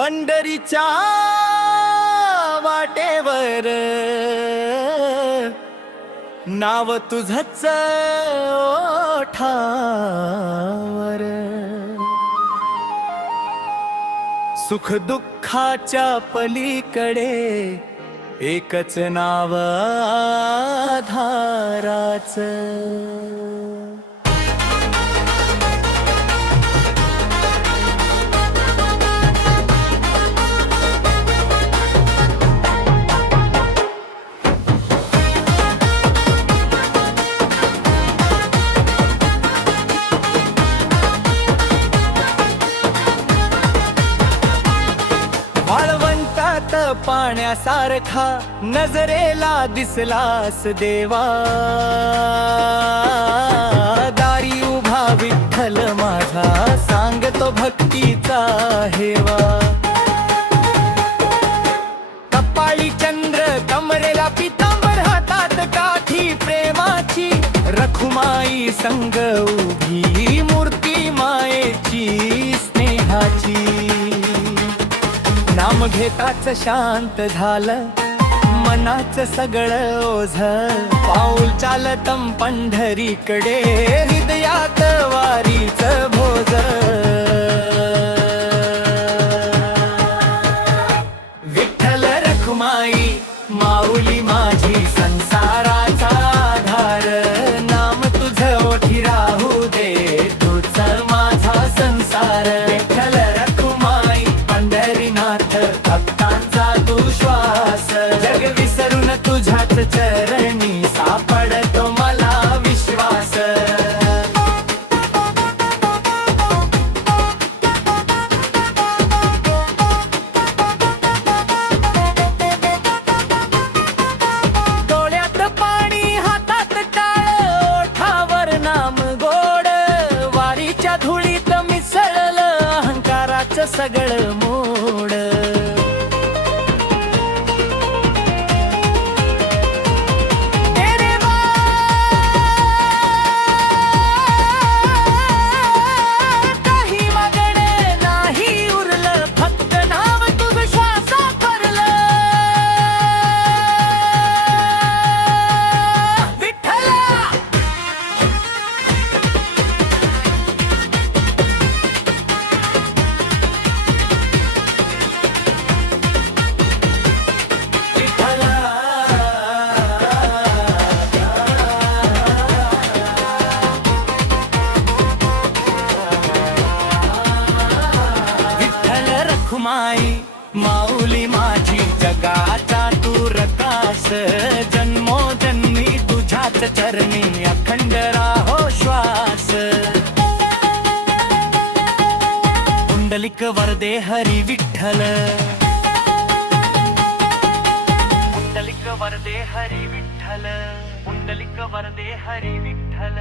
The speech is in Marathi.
पंढरीच्या वाटेवर नाव तुझंच ओठावर, सुख दुःखाच्या पलीकडे एकच नाव आधाराचं. वाळवंटात पाण्यासारखा नजरेला दिसलास देवा, दारी उभा विठ्ठल माझा सांगतो भक्तीचा हेवा. कपाळी चंद्र कमरेला पितांबर हातात काठी प्रेमाची, रखुमाई संग उभी मूर्ती मायेची स्नेहाची. नाम घेताच शांत झालं मनाचं सगळं ओझ, पाऊल चालतम पंढरीकडे हृदयात वारीच भोज. विठ्ठल रखुमाई माऊली माझी संसाराचा आधार, नाम तुझं ओठी राहू दे तूच माझा संसार. विठ्ठल रखुमाई पंढरीनाथ भक्तांचा तू श्वास, जग विसरून तुझ्याच चरणी सापडतो मला विश्वास. डोळ्यात पाणी हातात टाळ ओठावर नाम गोड, वारीच्या धुळीत मिसळलं अहंकाराचं सगळं मोड. काही मागणे नाही उरलं, फक्त नाव तुझं श्वासात भरलं. विठ्ठला विठ्ठल रखुमाई माऊली माझी जगाचा तू रकास, जन्मोजन्मी तुझ्याच चरणी अखंड राहो श्वास. पुंडलिक वरदे हरी विठ्ठल, पुंडलिक वरदे हरी विठ्ठल, पुंडलिक वरदे हरी विठ्ठल.